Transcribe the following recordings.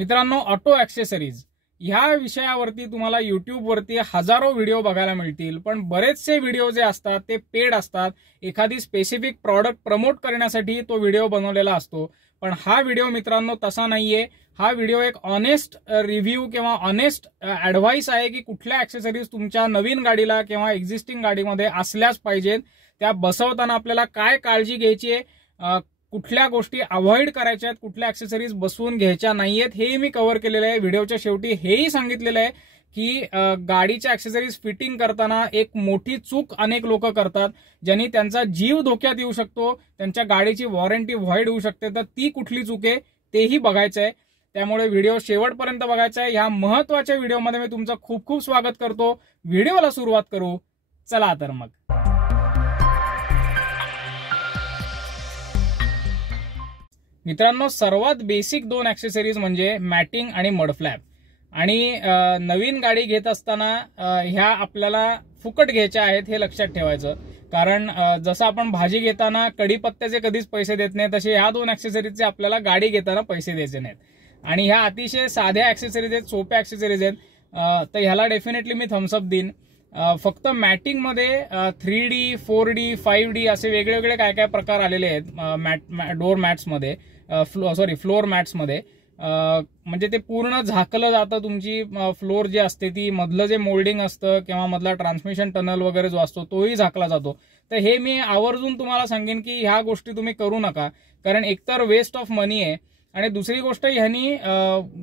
मित्रांनो, auto accessories ह्या विषयावरती तुम्हाला यूट्यूबवरती हजारो व्हिडिओ बघायला मिळतील, पण बरेचसे व्हिडिओ जे असतात ते पेड असतात. एखादी स्पेसिफिक प्रॉडक्ट प्रमोट करण्यासाठी तो व्हिडिओ बनवलेला असतो. पण हा व्हिडिओ मित्रांनो तसा नाहीये. हा व्हिडिओ एक ऑनेस्ट रिव्ह्यू किंवा ऑनेस्ट ॲडव्हाइस आहे की कुठल्या ॲक्सेसरीज तुमच्या नवीन गाडीला किंवा एक्झिस्टिंग गाडीमध्ये असल्याच पाहिजेत, त्या बसवताना आपल्याला काय काळजी घ्यायची आहे, कुठल्या गोष्टी अवॉइड करायच्या आहेत, कुठल्या ॲक्सेसरीज बसवून घ्यायच्या नाहीयेत, हे मी कव्हर केलेलं आहे. व्हिडिओच्या शेवटी हेही सांगितलेलं आहे की गाडीच्या ॲक्सेसरीज फिटिंग करताना एक मोठी चूक अनेक लोक करतात, ज्यांनी त्यांचा जीव धोक्यात येऊ शकतो, त्यांच्या गाडीची वॉरंटी व्हॉइड होऊ शकते. तर ती कुठली चूक आहे तेही बघायचं आहे. त्यामुळे व्हिडिओ शेवटपर्यंत बघायचा आहे. ह्या महत्त्वाच्या व्हिडिओमध्ये मी तुमचं खूप खूप स्वागत करतो. व्हिडिओला सुरुवात करू, चला तर मग. मित्रांनो, सर्वात बेसिक दोन ॲक्सेसरीज म्हणजे मॅटिंग आणि मडफ्लॅप. आणि नवीन गाडी घेत असताना ह्या आपल्याला फुकट घ्यायच्या आहेत हे लक्षात ठेवायचं. कारण जसं आपण भाजी घेताना कढीपत्त्याचे कधीच पैसे देत नाही, तसे ह्या दोन ॲक्सेसरीजचे आपल्याला गाडी घेताना पैसे द्यायचे नाहीत. आणि ह्या अतिशय साध्या ॲक्सेसरीज आहेत, सोप्या ॲक्सेसरीज आहेत. तर ह्याला डेफिनेटली मी थम्सअप देईन. फक्त मॅटिंगमध्ये 3D, 4D, 5D असे वेगवेगळे काय काय प्रकार आलेले आहेत डोअर मॅट्समध्ये, फ्लोअर मॅट्समध्ये. म्हणजे ते पूर्ण झाकलं जातं. तुमची फ्लोअर जी असते ती मधलं जे मोल्डिंग असतं किंवा मधला ट्रान्समिशन टनल वगैरे जो असतो तोही झाकला जातो. तर हे मी आवर्जून तुम्हाला सांगेन की ह्या गोष्टी तुम्ही करू नका, कारण एकतर वेस्ट ऑफ मनी आहे आणि दुसरी गोष्ट ह्यांनी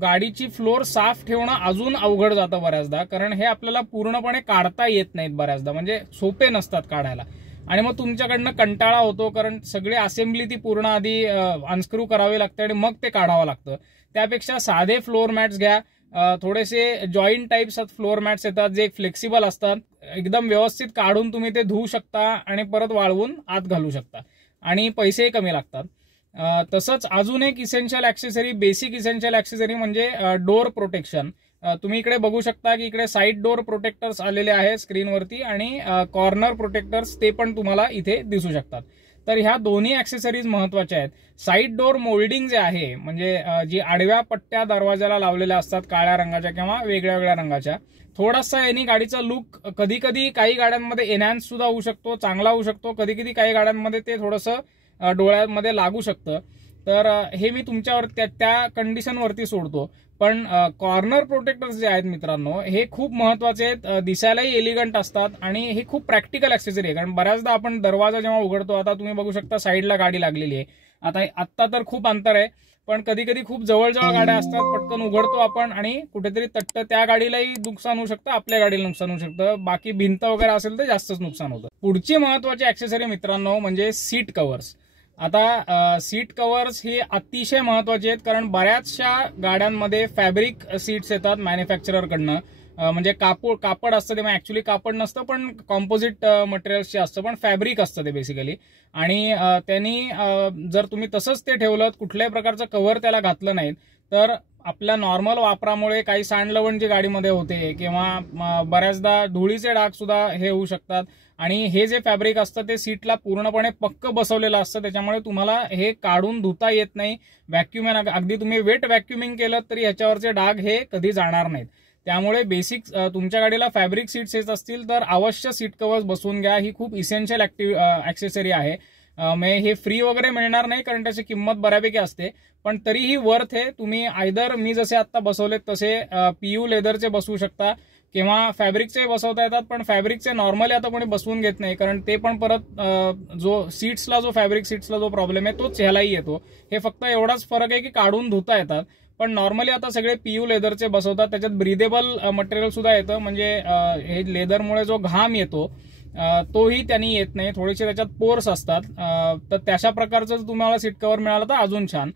गाडीची फ्लोअर साफ ठेवणं अजून अवघड जातं बऱ्याचदा, कारण हे आपल्याला पूर्णपणे काढता येत नाहीत बऱ्याचदा, म्हणजे सोपे नसतात काढायला. आणि मग तुमच्याकडनं कंटाळा होतो, कारण सगळी असेंब्ली ती पूर्ण आधी अनस्क्रू करावी लागते आणि मग ते काढावं लागतं. त्यापेक्षा साधे फ्लोअर मॅट्स घ्या. थोडेसे जॉईंट टाईप्स फ्लोअर मॅट्स येतात जे फ्लेक्सिबल असतात. एकदम व्यवस्थित काढून तुम्ही ते धुवू शकता आणि परत वाळवून आत घालू शकता आणि पैसेही कमी लागतात. तसंच अजून एक essential accessory, basic essential accessory म्हणजे डोअर प्रोटेक्शन. तुम्ही इकडे बघू शकता की इकडे साईड डोअर प्रोटेक्टर्स आलेले आहेत स्क्रीनवरती आणि कॉर्नर प्रोटेक्टर्स ते पण तुम्हाला इथे दिसू शकतात. तर ह्या दोन्ही ॲक्सेसरीज महत्वाच्या आहेत. साईड डोअर मोल्डिंग जे आहे, म्हणजे जी आडव्या पट्ट्या दरवाजाला लावलेल्या असतात काळ्या रंगाच्या किंवा वेगळ्या वेगळ्या रंगाच्या, थोडासा यांनी गाडीचा लुक कधी कधी काही गाड्यांमध्ये एनहॅन्स सुद्धा होऊ शकतो, चांगला होऊ शकतो. कधी कधी काही गाड्यांमध्ये ते थोडंसं डोळ्यामध्ये लागू शकतं. तर हे मी तुमच्यावर त्या कंडिशनवरती सोडतो. पण कॉर्नर प्रोटेक्टर्स जे आहेत मित्रांनो, हे खूप महत्वाचे आहेत. दिसायलाही एलिगंट असतात आणि हे खूप प्रॅक्टिकल ॲक्सेसरी आहे. कारण बऱ्याचदा आपण दरवाजा जेव्हा उघडतो, आता तुम्ही बघू शकता साईडला गाडी लागलेली आहे. आत्ता तर खूप अंतर आहे, पण कधी कधी खूप जवळजवळ गाड्या असतात, पटकन उघडतो आपण आणि कुठेतरी तट्ट त्या गाडीलाही नुकसान होऊ शकतं, आपल्या गाडीला नुकसान होऊ शकतं. बाकी भिंत वगैरे असेल तर जास्तच नुकसान होतं. पुढची महत्वाची ॲक्सेसरी मित्रांनो म्हणजे सीट कव्हर्स. आता सीट कव्हर्स हे अतिशय महत्वाचे आहेत, कारण बऱ्याचशा गाड्यांमध्ये फॅब्रिक सीट्स येतात मॅन्युफॅक्चररकडनं. म्हणजे कापड असतं ते, ऍक्च्युली कापड नसतं पण कॉम्पोजिट मटेरियल्सचे असतं, पण फॅब्रिक असतं ते बेसिकली. आणि त्यांनी जर तुम्ही तसंच ते ठेवलं, कुठल्याही प्रकारचं कव्हर त्याला घातलं नाही, तर आपल्या नॉर्मल वापरामुळे काही सांडलवण जी गाडीमध्ये होते किंवा बऱ्याचदा धुळीचे डाग सुद्धा हे होऊ शकतात. आणि हे जे फॅब्रिक असतं ते सीटला पूर्णपणे पक्क बसवलेलं असतं, त्याच्यामुळे तुम्हाला हे काढून धुता येत नाही. व्हॅक्युमिंग अगदी तुम्ही वेट व्हॅक्युमिंग केलं तरी ह्याच्यावरचे डाग हे कधी जाणार नाहीत. त्यामुळे बेसिक तुमच्या गाडीला फॅब्रिक सीट्स येत असतील तर अवश्य सीट कव्हर्स बसवून घ्या. ही खूप इसेन्शियल ॲक्सेसरी आहे. हे फ्री वगैरे मिळणार नाही, कारण त्याची किंमत बऱ्यापैकी असते, पण तरीही वर्थ आहे. तुम्ही आयदर मी जसे आता बसवलेत तसे PU लेदरचे बसवू शकता किंवा फॅब्रिकचे बसवता येतात. पण फॅब्रिकचे नॉर्मली आता कोणी बसवून घेत नाही, कारण ते पण परत जो फॅब्रिक सीट्सला जो प्रॉब्लेम आहे तोच ह्यालाही येतो. हे फक्त एवढाच फरक आहे की काढून धुता येतात. पण नॉर्मली आता सगळे PU लेदरचे बसवतात. त्याच्यात ब्रिदेबल मटेरियल सुद्धा येतं, म्हणजे हे लेदरमुळे जो घाम येतो तोही त्यांनी येत नाही. थोडेसे त्याच्यात पोर्स असतात. तर तशा प्रकारचं तुम्हाला सीट कव्हर मिळालं तर अजून छान.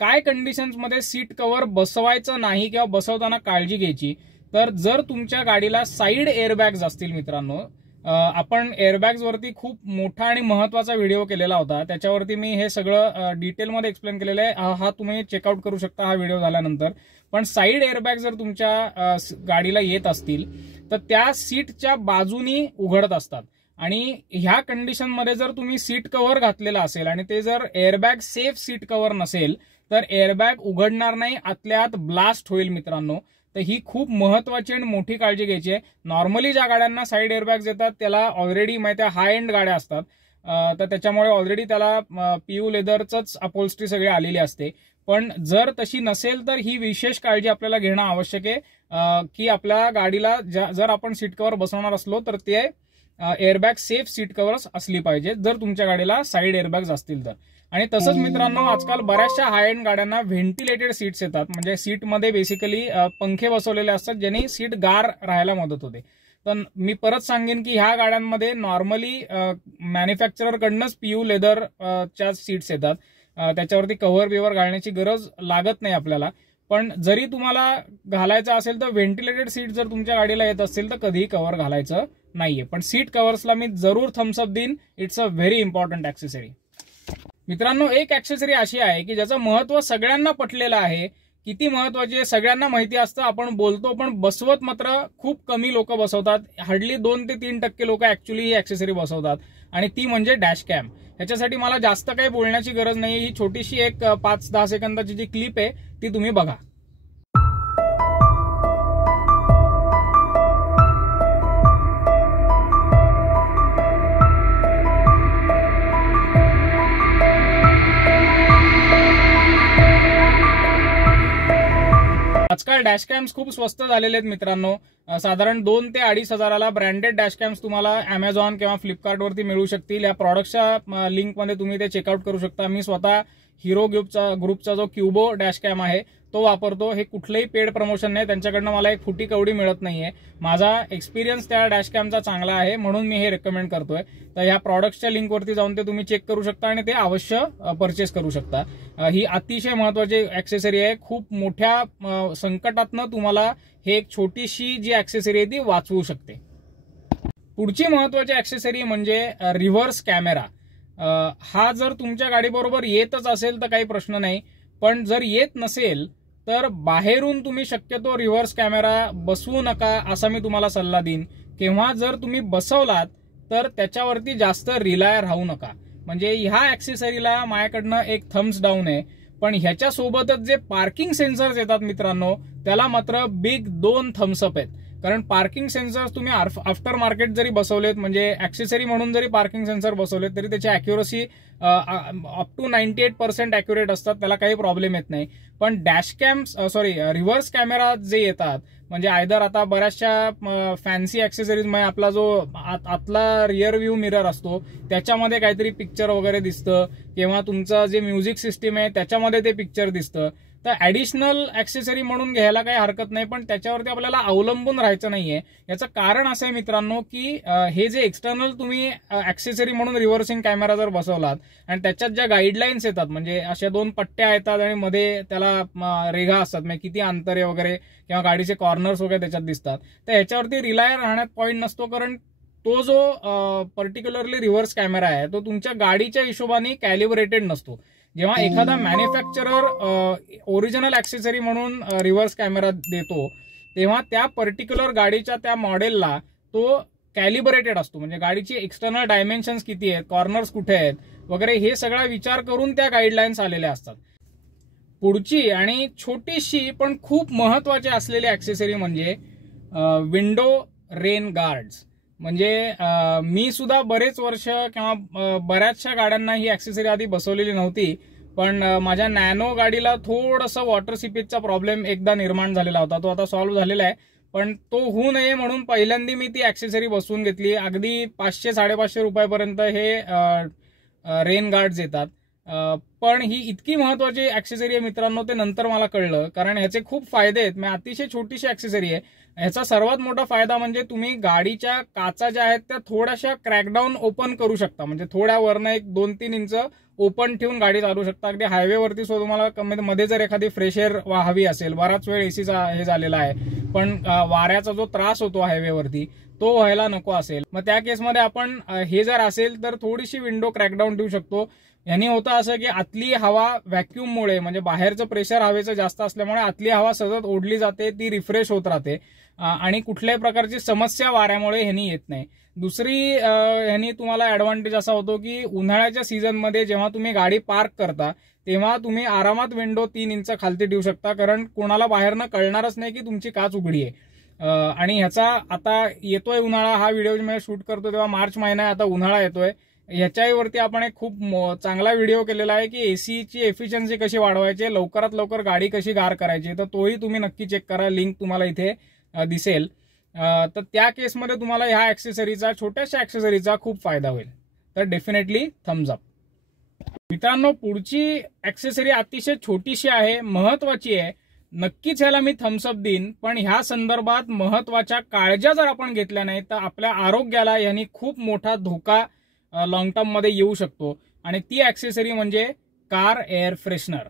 काय कंडिशन्समध्ये सीट कव्हर बसवायचं नाही किंवा बसवताना काळजी घ्यायची, तर जर तुमच्या गाडीला साईड एअरबॅग्स असतील मित्रांनो, आपण एअरबॅग्स वरती खूप मोठा आणि महत्वाचा व्हिडिओ केलेला होता, त्याच्यावरती मी हे सगळं डिटेलमध्ये एक्सप्लेन केलेलं आहे. हा तुम्ही चेकआउट करू शकता हा व्हिडिओ झाल्यानंतर. पण साईड एअरबॅग जर तुमच्या गाडीला येत असतील तर त्या सीटच्या बाजूनी उघडत असतात. आणि ह्या कंडिशनमध्ये जर तुम्ही सीट कव्हर घातलेला असेल आणि ते जर एअरबॅग सेफ सीट कव्हर नसेल तर एअरबॅग उघडणार नाही, आतल्या आत ब्लास्ट होईल मित्रांनो. तर ही खूप महत्वाची आणि मोठी काळजी घ्यायची आहे. नॉर्मली ज्या गाड्यांना साईड एअरबॅग्स येतात त्याला ऑलरेडी माहिती आहे हाय एंड गाड्या असतात, तर त्याच्यामुळे ऑलरेडी त्याला पीयू लेदरच अपहोल्स्ट्री सगळी आलेली असते. पण जर तशी नसेल तर ही विशेष काळजी आपल्याला घेणं आवश्यक आहे की आपल्या गाडीला जर आपण सीट कव्हर बसवणार असलो तर ते एअरबॅग सेफ सीट कव्हर्स असली पाहिजे जर तुमच्या गाडीला साईड एअरबॅग्स असतील तर. आणि तसंच मित्रांनो आजकाल बऱ्याचशा हाय एंड गाड्यांना व्हेंटिलेटेड सीट्स येतात, म्हणजे सीटमध्ये बेसिकली पंखे बसवलेले असतात ज्यांनी सीट गार राहायला मदत होते. तर मी परत सांगेन की ह्या गाड्यांमध्ये नॉर्मली मॅन्युफॅक्चररकडनंच पीयू लेदरच्या सीट्स येतात, त्याच्यावरती कव्हर बिव्हर घालण्याची गरज लागत नाही आपल्याला. पण जरी तुम्हाला घालायचं असेल तर व्हेंटिलेटेड सीट जर तुमच्या गाडीला येत असेल तर कधीही कव्हर घालायचं नाहीये. पण सीट कव्हर्सला मी जरूर थम्सअप देईन, it's a very important accessory. मित्रांनो एक ऍक्सेसरी अशी आहे की ज्याचं महत्व सगळ्यांना पटलेलं आहे. किती महत्वाची आहे सगळ्यांना माहिती असतं, आपण बोलतो पण बसवत मात्र खूप कमी लोक बसवतात. हार्डली 2 ते 3% लोक ऍक्च्युली ही ऍक्सेसरी बसवतात आणि ती म्हणजे डॅश कॅम. ह्याच्यासाठी मला जास्त काही बोलण्याची गरज नाही. ही छोटीशी एक 5-10 सेकंदाची जी क्लिप आहे ती तुम्ही बघा. आजकाल डॅश कॅम्स खूप स्वस्त झालेले आहेत मित्रांनो. साधारण 2 ते 2.5 हजाराला ब्रँडेड डॅश कॅम्स तुम्हाला अमेझॉन किंवा फ्लिपकार्टवरती मिळू शकतील. या प्रॉडक्टच्या लिंकमध्ये तुम्ही ते चेकआउट करू शकता. मी स्वतः हिरो ग्रुपचा जो क्युबो डॅश कॅम आहे तो वापरतो. हे कुठलंही पेड प्रमोशन नाही, त्यांच्याकडनं मला एक फुटी कवडी मिळत नाहीये. माझा एक्सपिरियन्स त्या डॅश कॅमचा चांगला आहे म्हणून मी हे रेकमेंड करतोय. तर ह्या प्रॉडक्टच्या लिंकवरती जाऊन ते तुम्ही चेक करू शकता आणि ते अवश्य परचेस करू शकता. ही अतिशय महत्वाची ऍक्सेसरी आहे. खूप मोठ्या संकटातनं तुम्हाला हे एक छोटीशी जी ऍक्सेसरी आहे ती वाचवू शकते. पुढची महत्वाची ऍक्सेसरी म्हणजे रिव्हर्स कॅमेरा. हा जर तुमच्या गाडीबरोबर येतच असेल तर काही प्रश्न नाही, पण जर येत नसेल तर बाहेरून तुम्ही शक्यतो रिव्हर्स कॅमेरा बसवू नका असा मी तुम्हाला सल्ला देईन. किंवा जर तुम्ही बसवलात तर त्याच्यावरती जास्त रिलाय राहू नका. म्हणजे ह्या ऍक्सेसरीला माझ्याकडनं एक थम्स डाऊन आहे. पण ह्याच्या सोबतच जे पार्किंग सेन्सर्स येतात मित्रांनो त्याला मात्र बिग 2 थम्सअप आहेत. कारण पार्किंग सेन्सर्स तुम्ही आफ्टर मार्केट जरी बसवलेत, म्हणजे ऍक्सेसरी म्हणून जरी पार्किंग सेन्सर बसवलेत तरी त्याची अॅक्युरसी अप टू 98% अॅक्युरेट असतात, त्याला काही प्रॉब्लेम येत नाही. पण रिव्हर्स कॅमेरा जे येतात म्हणजे आयदर आता बऱ्याचशा फॅन्सी ऍक्सेसरीज मध्ये आपला जो आतला रिअर व्ह्यू मिरर असतो त्याच्यामध्ये काहीतरी पिक्चर वगैरे दिसतं, किंवा तुमचं जे म्युझिक सिस्टीम आहे त्याच्यामध्ये ते पिक्चर दिसतं. तर ऍडिशनल ऍक्सेसरी म्हणून घ्यायला काही हरकत नाही, पण त्याच्यावरती आपल्याला अवलंबून राहायचं नाहीये. याचं कारण असं आहे मित्रांनो की हे जे एक्सटर्नल तुम्ही ऍक्सेसरी म्हणून रिव्हर्सिंग कॅमेरा जर बसवलात आणि त्याच्यात ज्या गाईडलाईन्स येतात, म्हणजे अशा 2 पट्ट्या येतात आणि मध्ये त्याला रेघा असतात, म्हणजे किती अंतरे वगैरे किंवा गाडीचे कॉर्नर्स वगैरे त्याच्यात दिसतात, तर ह्याच्यावरती रिलाय राहण्यात पॉईंट नसतो. कारण तो जो पर्टिक्युलरली रिव्हर्स कॅमेरा आहे तो तुमच्या गाडीच्या हिशोबाने कॅलिब्रेटेड नसतो. जेव्हा एखादा मॅन्युफॅक्चरर ओरिजिनल ऍक्सेसरी म्हणून रिव्हर्स कॅमेरा देतो तेव्हा त्या पर्टिक्युलर गाडीच्या त्या मॉडेलला तो कॅलिब्रेटेड असतो. म्हणजे गाडीची एक्सटर्नल डायमेन्शन्स किती आहेत, कॉर्नर्स कुठे आहेत वगैरे हे सगळा विचार करून त्या गाईडलाईन्स आलेल्या असतात. पुढची आणि छोटीशी पण खूप महत्वाची असलेली ऍक्सेसरी म्हणजे विंडो रेन गार्ड्स. म्हणजे मी सुद्धा बरेच वर्ष किंवा बऱ्याचशा गाड्यांना ही ऍक्सेसरी आधी बसवलेली नव्हती, पण माझ्या नॅनो गाडीला थोडंसं वॉटर सीपेजचा प्रॉब्लेम एकदा निर्माण झालेला होता. तो आता सॉल्व्ह झालेला आहे, पण तो होऊ नये म्हणून पहिल्यांदा मी ती ऍक्सेसरी बसवून घेतली. अगदी 500-550 रुपयापर्यंत हे रेन गार्ड्स येतात. पण ही इतकी महत्वाची ऍक्सेसरी आहे मित्रांनो ते नंतर मला कळलं, कारण ह्याचे खूप फायदे आहेत. मी अतिशय छोटीशी ऍक्सेसरी आहे. ह्याचा सर्वात मोठा फायदा म्हणजे तुम्ही गाडीच्या काचा ज्या आहेत त्या थोड्याशा क्रॅकडाऊन ओपन करू शकता. म्हणजे थोड्या वरनं 1-2-3 इंच ओपन ठेवून गाडी चालू शकता. अगदी हायवेवरती सुद्धा तुम्हाला मध्ये जर एखादी फ्रेश एअर हवी असेल, बराच वेळ एसीचा हे झालेला आहे, पण वाऱ्याचा जो त्रास होतो हायवेवरती तो व्हायला नको असेल, मग त्या केसमध्ये आपण हे जर असेल तर थोडीशी विंडो क्रॅकडाऊन ठेवू शकतो. यांनी होतं असं की आतली हवा व्हॅक्यूममुळे, म्हणजे बाहेरचं प्रेशर हवेचं जास्त असल्यामुळे आतली हवा सतत ओढली जाते, ती रिफ्रेश होत राहते आणि कुठल्याही प्रकारची समस्या वाऱ्यामुळे ह्यांनी येत नाही. दुसरी ह्यांनी तुम्हाला ऍडव्हान्टेज असा होतो की उन्हाळ्याच्या सीझनमध्ये जेव्हा तुम्ही गाडी पार्क करता तेव्हा तुम्ही आरामात विंडो 3 इंच खालती ठेवू शकता, कारण कोणाला बाहेरनं कळणारच नाही की तुमची काच उघडी आहे. आणि ह्याचा आता येतोय उन्हाळा, हा व्हिडिओ मी शूट करतो तेव्हा मार्च महिना आहे, आता उन्हाळा येतोय. ह्याच्यावरती आपण एक खूप चांगला व्हिडिओ केलेला आहे की एसीची एफिशियन्सी कशी वाढवायची, लवकरात लवकर गाडी कशी गार करायची, तर तोही तुम्ही नक्की चेक करा, लिंक तुम्हाला इथे दिसेल. तर त्या केसमध्ये तुम्हाला ह्या ऍक्सेसरीचा, छोट्याशा ऍक्सेसरीचा खूप फायदा होईल. तर डेफिनेटली थम्स अप. मित्रांनो, पुढची ऍक्सेसरी अतिशय छोटीशी आहे, महत्वाची आहे. नक्कीच ह्याला मी थम्सअप देईन, पण ह्या संदर्भात महत्वाच्या काळज्या जर आपण घेतल्या नाही तर आपल्या आरोग्याला यांनी खूप मोठा धोका लॉंग टर्म मध्ये येऊ शकतो. आणि ती ऍक्सेसरी म्हणजे कार एअर फ्रेशनर.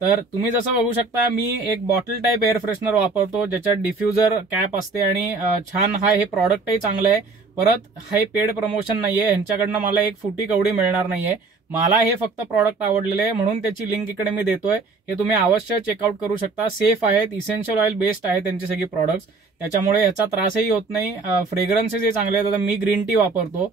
तर तुम्ही जसं बघू शकता, मी एक बॉटल टाईप एअर फ्रेशनर वापरतो, ज्याच्यात डिफ्युजर कॅप असते आणि छान हे प्रॉडक्टही चांगलं आहे. परत हे पेड प्रमोशन नाहीये, ह्यांच्याकडनं मला एक फुटी कवडी मिळणार नाहीये. मला हे फक्त प्रॉडक्ट आवडलेले आहे म्हणून त्याची लिंक इकडे मी देतोय. हे तुम्ही अवश्य चेकआउट करू शकता. सेफ आहेत, इसेन्शियल ऑइल बेस्ड आहेत त्यांची सगळी प्रॉडक्ट्स, त्याच्यामुळे ह्याचा त्रासही होत नाही. फ्रेग्रन्सेसही चांगले आहेत. मी ग्रीन टी वापरतो,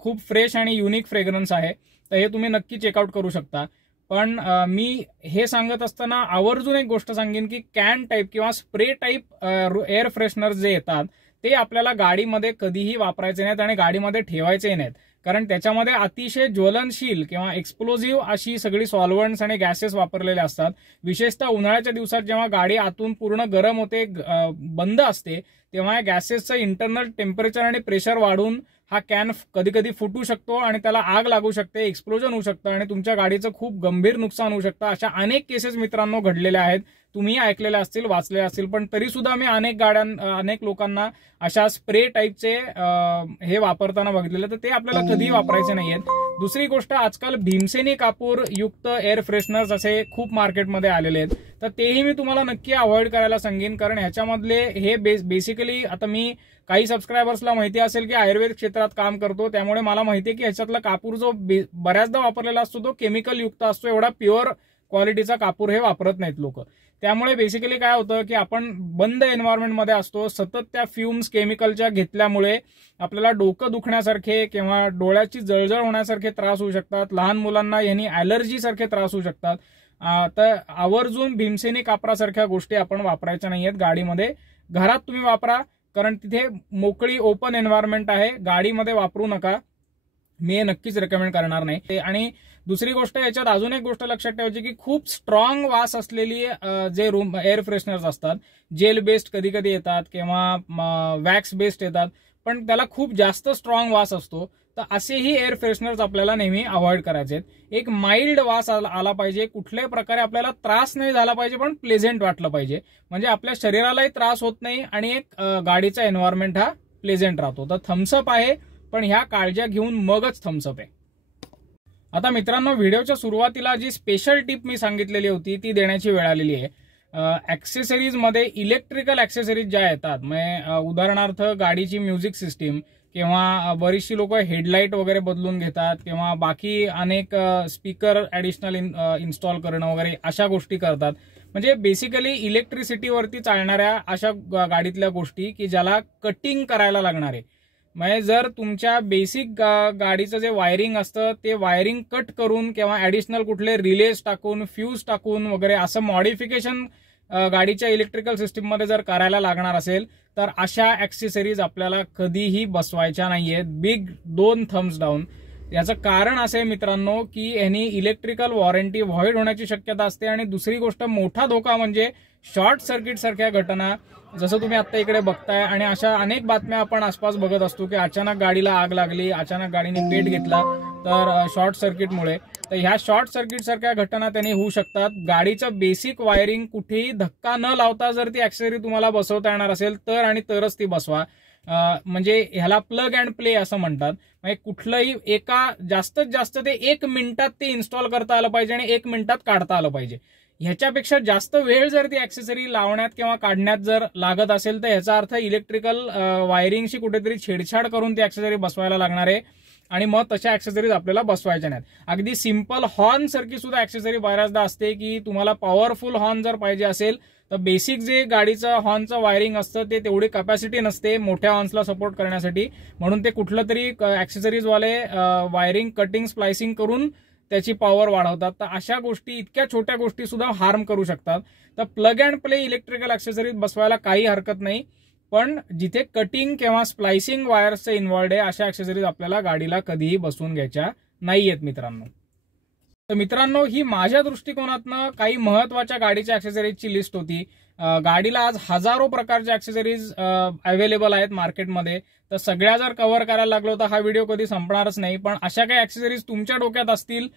खूप फ्रेश आणि युनिक फ्रेग्रन्स आहे, तर हे तुम्ही नक्की चेकआउट करू शकता. पण मी हे सांगत असताना आवर्जून एक गोष्ट सांगेन की कॅन टाईप किंवा स्प्रे टाईप एअर फ्रेशनर जे येतात ते आपल्याला गाडीमध्ये कधीही वापरायचे नाहीत आणि गाडीमध्ये ठेवायचे नाहीत, कारण त्याच्यामध्ये अतिशय ज्वलनशील किंवा एक्सप्लोजिव्ह अशी सगळी सॉल्व्हंट्स आणि गॅसेस वापरलेले असतात. विशेषतः उन्हाळ्याच्या दिवसात जेव्हा गाडी आतून पूर्ण गरम होते, बंद असते, तेव्हा या गॅसेसचं इंटरनल टेम्परेचर आणि प्रेशर वाढून हा कॅन कधी कधी फुटू शकतो आणि त्याला आग लागू शकते, एक्सप्लोजन होऊ शकतं आणि तुमच्या गाडीचं खूप गंभीर नुकसान होऊ शकतं. अशा अनेक केसेस मित्रांनो घडलेल्या आहेत, तुम्ही ऐकलेल्या असतील, वाचलेल्या असतील. पण तरी सुद्धा मी अनेक लोकांना अशा स्प्रे टाईपचे हे वापरताना बघितलेलं, तर ते आपल्याला कधीही वापरायचे नाहीयेत. दुसरी गोष्ट, आजकाल भीमसेनी कापूर युक्त एअर फ्रेशनर्स असे खूप मार्केटमध्ये आलेले आहेत, तर तेही मी तुम्हाला नक्की अवॉइड करायला सांगेन, कारण ह्याच्यामधले हे बेसिकली, आता मी काही सबस्क्रायबर्सला माहिती असेल की आयुर्वेद क्षेत्रात काम करतो, त्यामुळे मला माहिती आहे की ह्याच्यातला कापूर जो बऱ्याचदा वापरलेला असतो तो केमिकल युक्त असतो. एवढा प्युअर क्वालिटीचा कापूर हे वापरत नाहीत लोक. त्यामुळे बेसिकली काय होतं की आपण बंद एन्व्हायरमेंटमध्ये असतो, सतत त्या फ्युम्स केमिकलच्या घेतल्यामुळे आपल्याला डोकं दुखण्यासारखे किंवा डोळ्याची जळजळ होण्यासारखे त्रास होऊ शकतात. लहान मुलांना यांनी ॲलर्जी सारखे त्रास होऊ शकतात. तर आवर्जून भीमसेनी कापरासारख्या गोष्टी आपण वापरायच्या नाहीयेत गाडीमध्ये. घरात तुम्ही वापरा, कारण तिथे मोकळी ओपन एन्व्हायरमेंट आहे, गाडीमध्ये वापरू नका, मी हे नक्कीच रेकमेंड करणार नाही. आणि दुसरी गोष्ट, याच्यात अजून एक गोष्ट लक्षात ठेवायची की खूप स्ट्रॉंग वास असलेली जे रूम एअर फ्रेशनर्स असतात, जेल बेस्ड कधी कधी येतात किंवा वॅक्स बेस्ड येतात, पण त्याला खूप जास्त स्ट्रॉंग वास असतो. तर असेही एअर फ्रेशनर्स आपल्याला नेहमी अवॉइड करायचे आहेत. एक माइल्ड वास आला पाहिजे, कुठल्याही प्रकारे आपल्याला त्रास नाही झाला पाहिजे, पण प्लेझेंट वाटलं पाहिजे, म्हणजे आपल्या शरीरालाही त्रास होत नाही आणि एक गाडीचा एन्व्हायरमेंट हा प्लेझेंट राहतो. तर थम्सअप आहे, पण ह्या काळज्या घेऊन मगच थम्सअप आहे. आता मित्रांनो, व्हिडिओच्या सुरुवातीला जी स्पेशल टिप मी सांगितलेली होती ती देण्याची वेळ आलेली आहे. ऍक्सेसरीज मध्ये इलेक्ट्रिकल ऍक्सेसरीज ज्या येतात, म्हणजे उदाहरणार्थ गाडीची म्युझिक सिस्टीम किंवा बरीचशी लोक हेडलाईट वगैरे बदलून घेतात किंवा बाकी अनेक स्पीकर ऍडिशनल इन्स्टॉल करणं वगैरे अशा गोष्टी करतात. म्हणजे बेसिकली इलेक्ट्रिसिटीवरती चालणाऱ्या अशा गाडीतल्या गोष्टी की ज्याला कटिंग करायला लागणार आहे. म्हणजे जर तुमच्या बेसिक गाडीचं जे वायरिंग असतं ते वायरिंग कट करून किंवा ऍडिशनल कुठले रिलेज टाकून, फ्यूज टाकून वगैरे असं मॉडिफिकेशन गाडीच्या इलेक्ट्रिकल सिस्टीममध्ये जर करायला लागणार असेल तर अशा ऍक्सेसरीज आपल्याला कधीही बसवायच्या नाहीयेत. Big 2 thumbs down. याचं कारण असं आहे मित्रांनो की यांनी इलेक्ट्रिकल वॉरंटी व्हॉइड होण्याची शक्यता असते. आणि दुसरी गोष्ट, मोठा धोका म्हणजे शॉर्ट सर्किट सारख्या घटना, जसं तुम्ही आता इकडे बघताय. आणि अशा अनेक बातम्या आपण आसपास बघत असतो की अचानक गाडीला आग लागली, अचानक गाडीने पेट घेतला तर शॉर्ट सर्किटमुळे. तर ह्या शॉर्ट सर्किट सारख्या घटना त्यांनी होऊ शकतात. गाडीचं बेसिक वायरिंग कुठेही धक्का न लावता जर ती ऍक्सेसरी तुम्हाला बसवता येणार असेल तर आणि तरच ती बसवा. म्हणजे ह्याला प्लग अँड प्ले असं म्हणतात. म्हणजे कुठलंही जास्तीत जास्त ते 1 मिनिटात ते इन्स्टॉल करता आलं पाहिजे आणि 1 मिनिटात काढता आलं पाहिजे. ह्याच्यापेक्षा जास्त वेळ जर ती ऍक्सेसरी लावण्यात किंवा काढण्यात जर लागत असेल तर ह्याचा अर्थ इलेक्ट्रिकल वायरिंगशी कुठेतरी छेडछाड करून ती ऍक्सेसरी बसवायला लागणार आहे आणि मग तशा ऍक्सेसरीज आपल्याला बसवायच्या नाहीत. अगदी सिंपल हॉर्न सारखी सुद्धा ऍक्सेसरी बऱ्याचदा असते की तुम्हाला पॉवरफुल हॉर्न जर पाहिजे असेल तर बेसिक जे गाडीचं हॉर्नचं वायरिंग असतं ते तेवढी कॅपॅसिटी नसते मोठ्या हॉर्न्सला सपोर्ट करण्यासाठी, म्हणून ते कुठलं तरी ऍक्सेसरीजवाले वायरिंग कटिंग स्प्लायसिंग करून त्याची पॉवर वाढवतात. तर अशा गोष्टी, इतक्या छोट्या गोष्टी सुद्धा हार्म करू शकतात. तर plug and play electrical accessories बसवायला काही हरकत नाही, पण जिथे कटिंग किंवा स्प्लायसिंग वायर्सचे इन्व्हॉल्ड आहे अशा ऍक्सेसरीज आपल्याला गाडीला कधीही बसवून घ्यायच्या नाहीयेत मित्रांनो. तर मित्रांनो, ही माझ्या दृष्टिकोनातनं काही महत्वाच्या गाडीच्या ऍक्सेसरीजची लिस्ट होती. गाडीला आज हजारो प्रकारच्या ऍक्सेसरीज अवेलेबल आहेत मार्केटमध्ये. तर सगळ्या जर कव्हर करायला लागलो तर हा व्हिडिओ कधी संपणारच नाही. पण अशा काही ऍक्सेसरीज तुमच्या डोक्यात असतील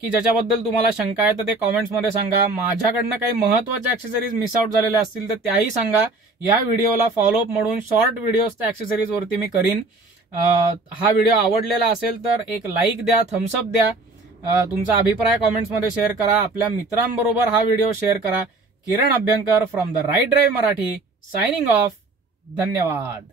की ज्याच्याबद्दल तुम्हाला शंका आहे तर ते कॉमेंट्समध्ये सांगा. माझ्याकडनं काही महत्वाच्या ऍक्सेसरीज मिस आउट झालेल्या असतील तर त्याही सांगा. या व्हिडिओला फॉलोअप म्हणून शॉर्ट व्हिडिओज त्या ऍक्सेसरीज वरती मी करीन. हा व्हिडिओ आवडलेला असेल तर एक लाईक द्या, थम्सअप द्या, तुमचा अभिप्राय कॉमेंट्समध्ये शेअर करा, आपल्या मित्रांबरोबर हा व्हिडिओ शेअर करा. Kiran Abhyankar from the right drive Marathi signing off. धन्यवाद.